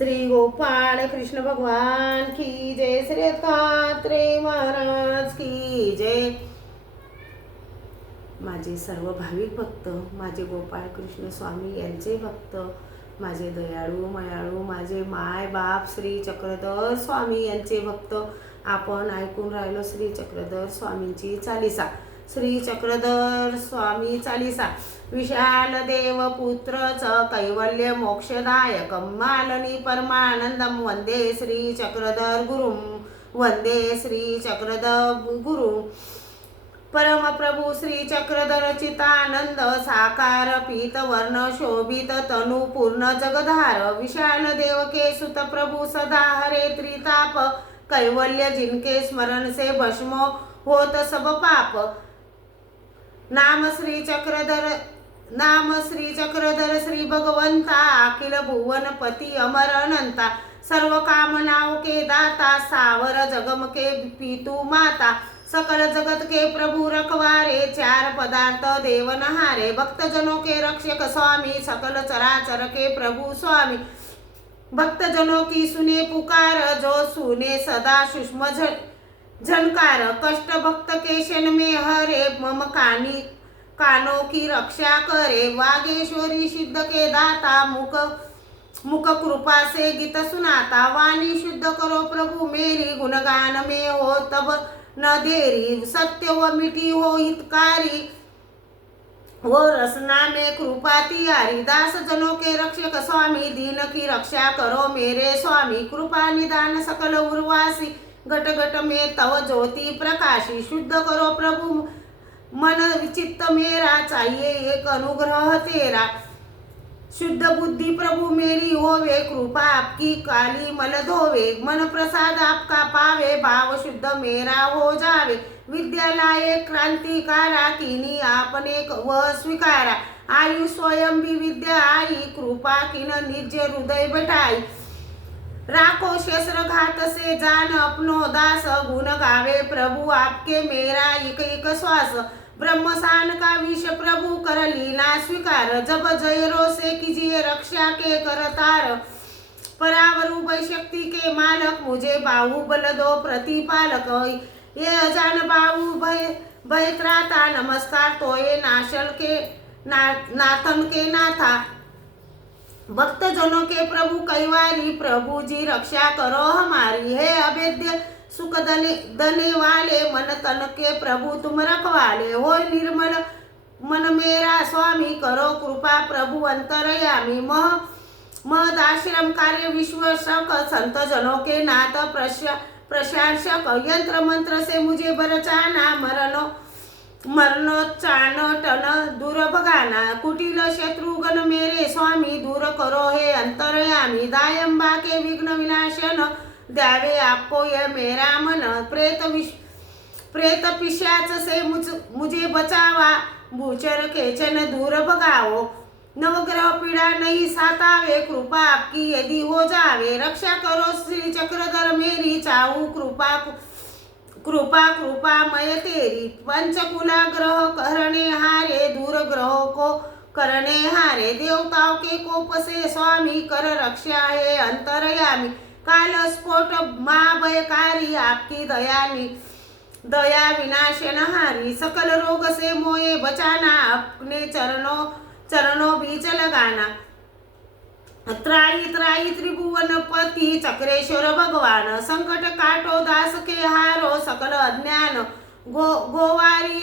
श्री गोपाळ कृष्ण भगवान की जय, श्री दत्तात्रेय महाराज की जय। माझे सर्व भाविक भक्त, माझे गोपाळ कृष्ण स्वामी यांचे भक्त, माझे दयाळू मयाळू माझे माय बाप श्री चक्रधर स्वामी यांचे भक्त, आपण ऐकून राहिलो श्री चक्रधर स्वामींची चालीसा। श्री चक्रधर स्वामी चालीसा। विशाल देव पुत्र च कैवल्य मोक्षदायकं मालनी परमानंदम वंदे श्री चक्रधर गुरुं, वंदे श्री चक्रधर गुरुं। परम प्रभु श्री चक्रधर चितानंद साकार पीत वर्ण शोभित तनु पूर्ण जगधार, विशाल देव के सुत प्रभु सदा हरे त्रिताप, कैवल्य जिनके स्मरण से भस्म होत सब पाप। नाम श्री चक्रधर श्री भगवंता, अखिल भुवन पति अमर अनंता, सर्व कामनाओं के दाता, सावर जगम के पीतु माता, सकल जगत के प्रभु रखवारे, चार पदार्थ देवनहारे, भक्त जनों के रक्षक स्वामी, सकल चराचर के प्रभु स्वामी। भक्त जनों की सुने पुकार, जो सुने सदा सूक्ष्म झनकार, कष्ट भक्त के क्षण में हरे, मम कानों की रक्षा करे, वागेश्वरी सिद्ध के दाता, मुख कृपा से गीत सुनाता, वाणी शुद्ध करो प्रभु मेरी, गुणगान में हो तब न देरी, सत्य व मिठी हो हितकारी, वो रसना में कृपा तियारी, दास जनों के रक्षक स्वामी, दीन की रक्षा करो मेरे स्वामी, कृपा निदान सकल उर्वासी, घट घट में तव ज्योति प्रकाशी, शुद्ध करो प्रभु मन विचित्त मेरा, चाहिए एक अनुग्रह तेरा, शुद्ध बुद्धि प्रभु मेरी होवे, कृपा आपकी काली मल धोवे, मन प्रसाद आपका पावे, भाव शुद्ध मेरा हो जावे, विद्या लाए क्रांतिकारा, कीनी आपने वह स्वीकारा, आयु स्वयं भी विद्या आई, कृपा किन निज हृदय बैठाई, राखो शस्त्र घात से जान अपनो दास, गुण गावे प्रभु आपके मेरा एक एक श्वास, ब्रह्मसान का विष प्रभु कर लीला स्वीकार, जब जयरो से कीजिए रक्षा के करतार, परावरूप शक्ति के मालक, मुझे बाहुबल दो प्रतिपालक, ये अजान बाहु भय त्राता, नमस्कार तो ये नाथन के नाथा, भक्त जनों के प्रभु कैवारी, प्रभु जी रक्षा करो हमारी, है अभेद्य सुख दने वाले, मन तन के प्रभु तुम रखवाले, हो निर्मल मन मेरा स्वामी, करो कृपा प्रभु अंतरयामी, महदाश्रम कार्य विश्वसक, संत जनों के नाथ प्रशासक, यंत्र मंत्र से मुझे बरचाना, मरणोच्चान टन दूर भगाना, कुटिल शत्रुघ्न मेरे स्वामी, दूर करो हे अंतरयामी, दायंबा के विघ्न विनाशन, द्यावे आपको यह मेरा मन, प्रेत पिशाच से मुझे बचावा, भूचर खेचन दूर भगाओ, नवग्रह पीड़ा नहीं सातावे, कृपा आपकी यदि हो जावे, रक्षा करो श्री चक्रधर मेरी, चाहू कृपा मय तेरी, पंचकुला ग्रह करने हारे, दूर ग्रहों को करने हारे, देवताओं के कोप से स्वामी कर रक्षा है अंतरयामी, काल स्फोट महाभयकारी, आपकी दया विनाशनहारी, सकल रोग से मोए बचाना, अपने चरणों बीच लगाना, त्राई त्रिभुवन पति चक्रेश्वर भगवान, संकट काटो दास के हारो, सकल अज्ञान गोवारी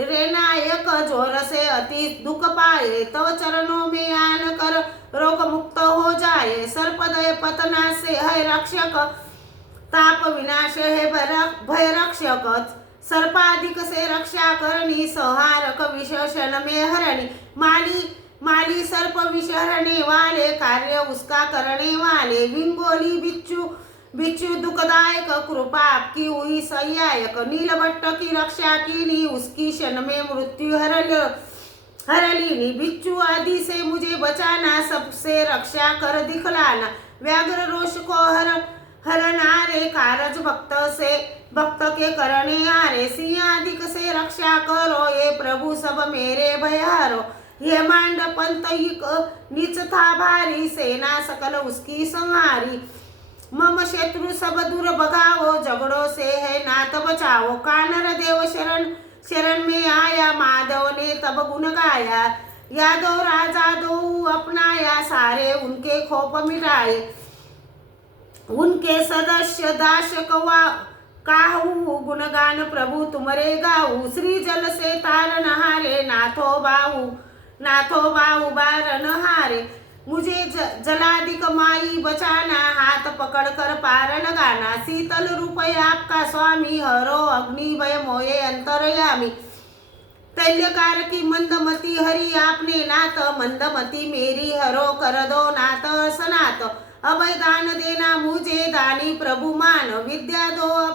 रेनायक, जोर से अति दुख पाए, तव चरणों में आन कर रोग मुक्त हो जाए, सर्पदय पतना से है रक्षक, ताप विनाश है भय रक्षक, सर्पाधिक से रक्षा करनी, संहारक विशेषण में हरणी, माली सर्प विशरणे वाले, कार्य उसका करने वाले, विंगोली बिच्छू दुखदायक, कृपा आपकी हुई सहायक, नीलभट्ट की रक्षा कीनी, उसकी क्षण में मृत्यु हरलीनी, बिच्छू आदि से मुझे बचाना, सबसे रक्षा कर दिखलाना, व्याघ्र रोष को हरनारे, कारज भक्त के करने आरे, सिंह आदि से रक्षा करो, ये प्रभु सब मेरे भय हारो, हेमांड पंत नीच था भारी, सेना सकल उसकी संहारी। मम शत्रु सब दूर भगाओ, झगड़ों से है नाथ बचाओ। कानर देव शरण शरण में आया, माधव ने तब गुण गाया। यादव राजा दो अपनाया, सारे उनके खोप मिटाए। उनके सदस्य दास कवा काहू, गुणगान प्रभु तुमरे गाऊ। श्री जल से तार नहारे, नाथो बाहु बार नहारे। मुझे जलाधिक माई बचाना, हाथ पकड़ कर पार लगाना। शीतल रूप आपका स्वामी, हरो अग्नि भय मोये अंतरयामी। तैल्यकार की मंदमती हरि आपने नाथ, मंदमती मेरी हरो कर दो नाथ सनाथ। अभय दान देना मुझे दानी प्रभु मान, विद्या दो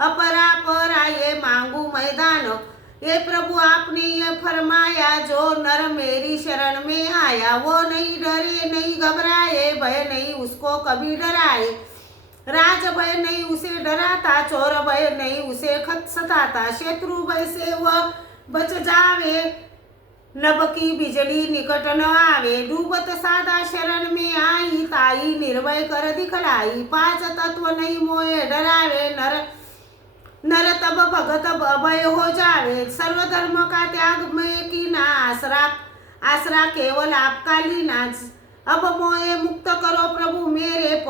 अपरा परा ये मांगू मैदान। ये प्रभु आपने ये फरमाया, जो नर मेरी शरण में आया। वो नहीं डरे नहीं घबराए, भय नहीं उसको कभी डराए। राज भय नहीं उसे डराता, चोर भय नहीं उसे खत सताता। शत्रु भय से वह बच जावे, नभ की बिजली निकट न आवे। डूबत सादा शरण में आई, ताई निर्भय कर दिखलाई। पांच तत्व नहीं मोए डरावे, नर तब भगत अभय हो जावे। सर्वधर्म का त्याग में कीना, आसरा केवल आपका लीना। अब मोए मुक्त करो प्रभु मेरे,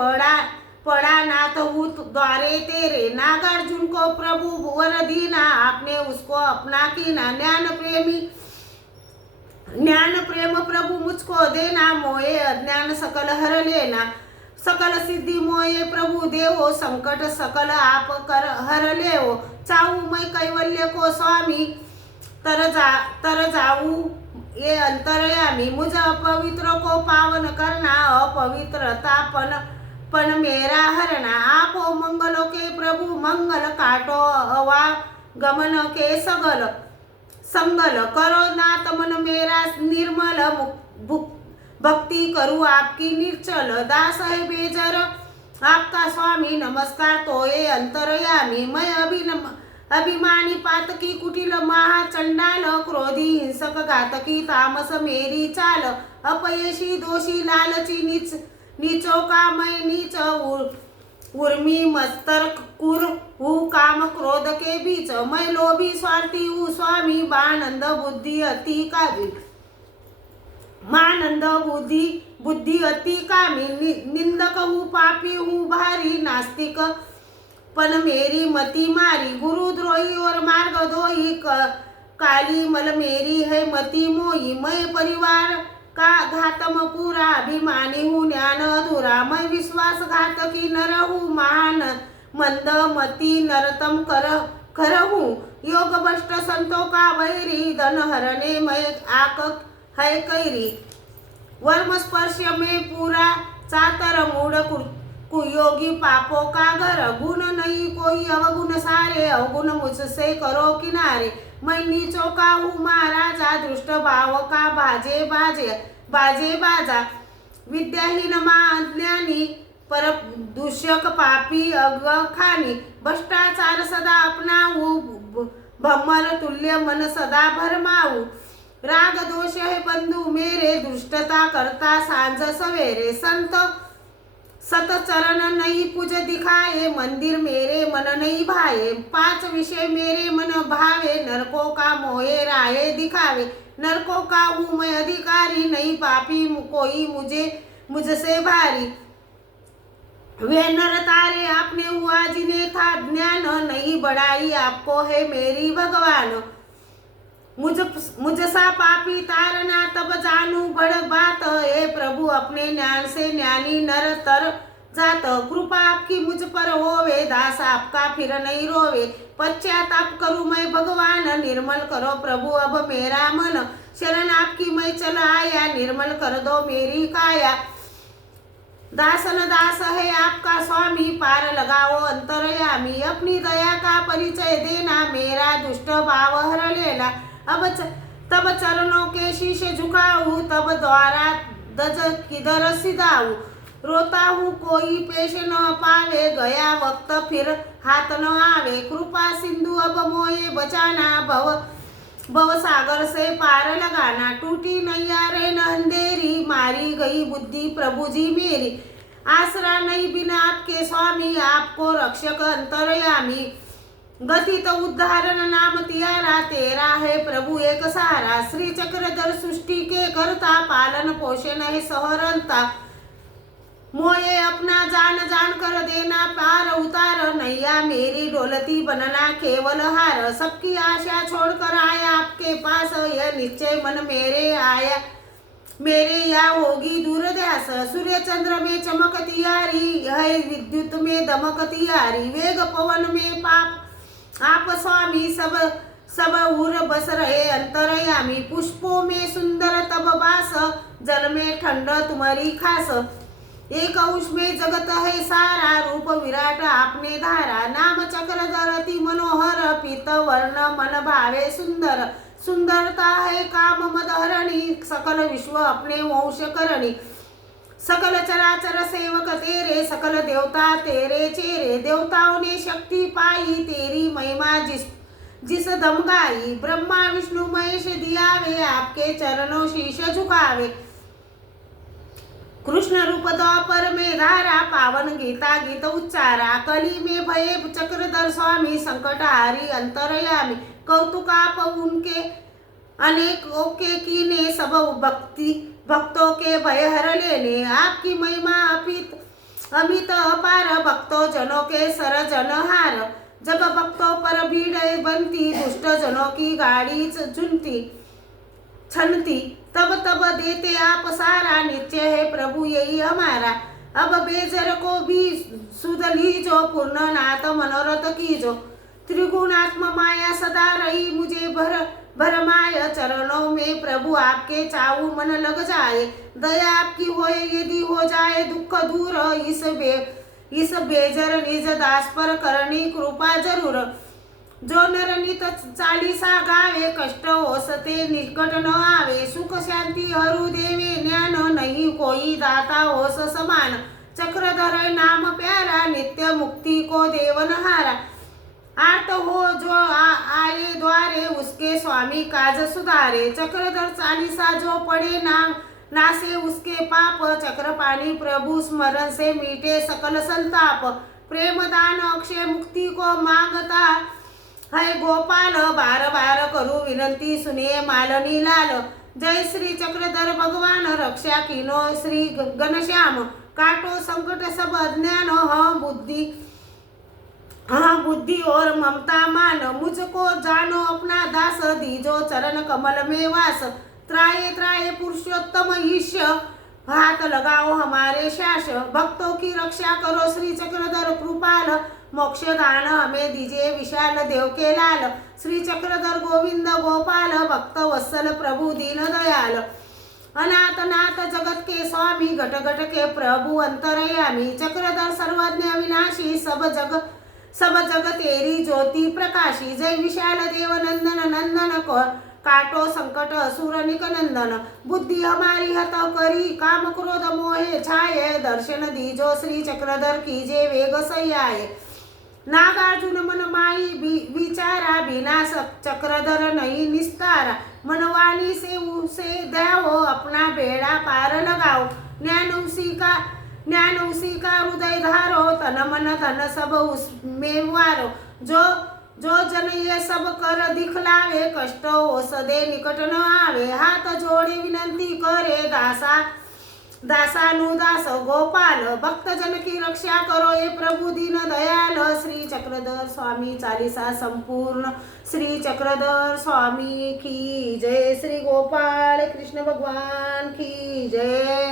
पड़ा नाथ हूत द्वारे तेरे। नागार्जुन को प्रभु वर दीना, आपने उसको अपना कीना। ज्ञान प्रेम प्रभु मुझको देना, मोए अज्ञान सकल हर लेना। सकल सिद्धि मोये प्रभु देवो, संकट सकल आप कर हर लेवो। चाहूं मैं कैवल्य को स्वामी, तर जाऊं ये अंतरयामी। मुझ अपवित्र को पावन करना, अपवित्रता पन मेरा हरना। आपो मंगलों के प्रभु मंगल, काटो अवा गमन के संगल। करो नाथ मन मेरा निर्मल, भक्ति करूँ आपकी निर्चल। दास है बेजर आपका स्वामी, नमस्कार तो ये अंतरयामी। मैं अभिमानी पातकी कुटिल महाचंडाल, क्रोधी हिंसक घातकी तामस मेरी चाल। अपयशी दोषी लालची नीचों का मैं नीच, उर्मी मस्तर कुर हूँ काम क्रोध के बीच। मैं लोभी स्वार्थी हूँ स्वामी, बानंद बुद्धि अति काबिल। मानंद बुद्धि अति कामी, निंदक हूँ पापी हूँ भारी। नास्तिक पन मेरी मति मारी, गुरुद्रोही और मार्गद्रोही। काली मल मेरी है मति मोही। मैं परिवार का घातम पूरा, अभिमानी हूँ ज्ञान अधूरा। मैं विश्वासघातकी नर हूँ, महान मंद मति नरतम कर हूँ। योग भ्रष्ट संतों का वैरी, धन हरने मैं आक है कैरी। वर्म स्पर्श में पूरा चातर, मूढ़ कुयोगी पापों का घर। गुण नहीं कोई अवगुण सारे, अवगुण मुझसे करो किनारे। मैं नीचों का हूँ महाराजा, दुष्ट भाव का बाजे बाजा। विद्याहीन अज्ञानी, पर दूषक पापी अगखानी। भ्रष्टाचार सदा अपनाऊ, भम्मर तुल्य मन सदा भरमाऊ। राग दोष है बंधु मेरे, दुष्टता करता सांझ सवेरे। सत चरण नहीं पूज दिखाए, मंदिर मेरे मन नहीं भाए। पांच विषय मेरे मन भावे, नरकों का मोहे राहे दिखावे। नरकों का हूँ मैं अधिकारी, नहीं पापी कोई मुझसे भारी। वे नर तारे आपने हुआ जिन्हें था ज्ञान, नहीं बढ़ाई आपको है मेरी भगवान। मुझसा पापी तारना तब जानू बड़ बात, हे प्रभु अपने ज्ञान से ज्ञानी नर तर जात। कृपा आपकी मुझ पर होवे, दास आपका फिर नहीं रोवे। पश्चाताप करूँ मैं भगवान, निर्मल करो प्रभु अब मेरा मन। शरण आपकी मैं चल आया, निर्मल कर दो मेरी काया। दासन दास है आपका स्वामी, पार लगाओ अंतरयामी। अपनी दया का परिचय देना, मेरा दुष्ट भाव हर लेना। तब चरणों के शीश झुकाऊं, तब द्वारा दज किधर सिधाऊं। रोता हूँ कोई पेश न पावे, गया वक्त फिर हाथ न आवे। कृपा सिंधु अब मोये बचाना, भव सागर से पार लगाना, टूटी नैया रे अंधेरी, मारी गई बुद्धि प्रभु जी मेरी। आसरा नहीं बिना आपके स्वामी, आपको रक्षक अंतर्यामी। गति तो उद्धारण नाम तियारा, तेरा है प्रभु एक सहारा। श्री चक्रधर सृष्टि के करता, पालन पोषण है सहरंता। मोये अपना जान जान कर देना पार उतार, नैया मेरी डोलती बनना केवल हार। सबकी आशा छोड़कर आया आपके पास, यह निश्चय मन मेरे आया मेरे या होगी दूर ध्यास। सूर्य चंद्र में चमकती यारी है, विद्युत में दमकती यारी। वेग पवन में पाप आप स्वामी, सब सब उर बस रहे अंतरयामी। पुष्पों में सुंदर तब बास, जल में ठंड तुम्हारी खास। एक अंश में जगत है सारा, रूप विराट आपने धारा। नाम चक्रधर अति मनोहर, पीत वर्ण मन भावे सुंदर। सुंदरता है काम मदहरणी, सकल विश्व अपने वंश करणी। सकल चराचर सेवक तेरे, सकल देवता तेरे चेरे। देवताओं ने शक्ति पाई, तेरी महिमा जिस दम गाई। ब्रह्मा विष्णु महेश दियावे, आपके चरणों शीश झुकावे। कृष्ण रूप द्वापर में धारा, पावन गीता गीत उच्चारा। कली में भये चक्रधर स्वामी, संकटहारी अंतरयामी। कौतुकाप उनके अनेकों के कीने, सब भक्तों के भय हर लेने। आपकी महिमा अमित अपार, भक्तों जनों के सर जनहार। जब भक्तों पर भीड़ बनती, दुष्ट जनों की गाड़ी झुनती छनती। तब तब देते आप सारा, नित्य है प्रभु यही हमारा। अब बेजर को भी सुध लीजो, पूर्ण नाथ मनोरथ कीजो। त्रिगुणात्म माया सदा रही, मुझे भरमाय चरणों में प्रभु आपके चाऊ मन लग जाए। दया आपकी होए यदि हो जाए दुख दूर, इस बेजर निज दास पर करनी कृपा जरूर। जो नर नित चालीसा गावे, कष्ट होसते निकट न आवे। सुख शांति हरू देवे ज्ञान, नहीं कोई दाता होस समान। चक्रधर नाम प्यारा, नित्य मुक्ति को देवन हारा। आर्त हो जो आए द्वारे, उसके स्वामी काज सुधारे। चक्रधर चालीसा जो पढ़े नाम नासे उसके पाप। चक्रपाणी प्रभु स्मरण से मीटे सकल संताप। प्रेम दान अक्षय मुक्ति को मांगता है गोपाल, बार बार करूं विनंती सुनिए मालनी लाल। जय श्री चक्रधर भगवान, रक्षा कीनो श्री घनश्याम। काटो संकट सब अज्ञान, हाँ बुद्धि और ममता मान। मुझको जानो अपना दास, दीजो चरण कमल में वास। त्राये त्राये पुरुषोत्तम ईश, हाथ लगाओ हमारे शास। भक्तों की रक्षा करो श्री चक्रधर कृपाल, मोक्ष दान हमें दीजिए विशाल देव के लाल। श्री चक्रधर गोविंद गोपाल, भक्त वत्सल प्रभु दीन दयाल। अनाथ नाथ जगत के स्वामी, घट घट के प्रभु अंतरयामी। चक्रधर सर्वज्ञ विनाशी, सब जग तेरी ज्योति प्रकाशी। जय विशाल देव नंदन नंदन, काटो संकट असुर निक नंदन। बुद्धि हमारी हत करी, काम क्रोध मोहे छाये। दर्शन दीजो श्री चक्रधर कीजे वेग सयाये। नागार्जुन मन माही विचारा, बिना चक्रधर नहीं निस्तारा। मनवानी से उसे दयाओ, अपना बेड़ा पार लगाओ। ज्ञान उसी का हृदय धारो, तन मन धन सब उसमें वारो। जो जन ये सब कर दिखलावे, कष्ट हो सदे निकट न आवे। हाथ जोड़े विनंती करे, दासानुदास गोपाल। भक्त जन की रक्षा करो ये प्रभु दीन दयाल। श्री चक्रधर स्वामी चालीसा संपूर्ण। श्री चक्रधर स्वामी की जय। श्री गोपाल कृष्ण भगवान की जय।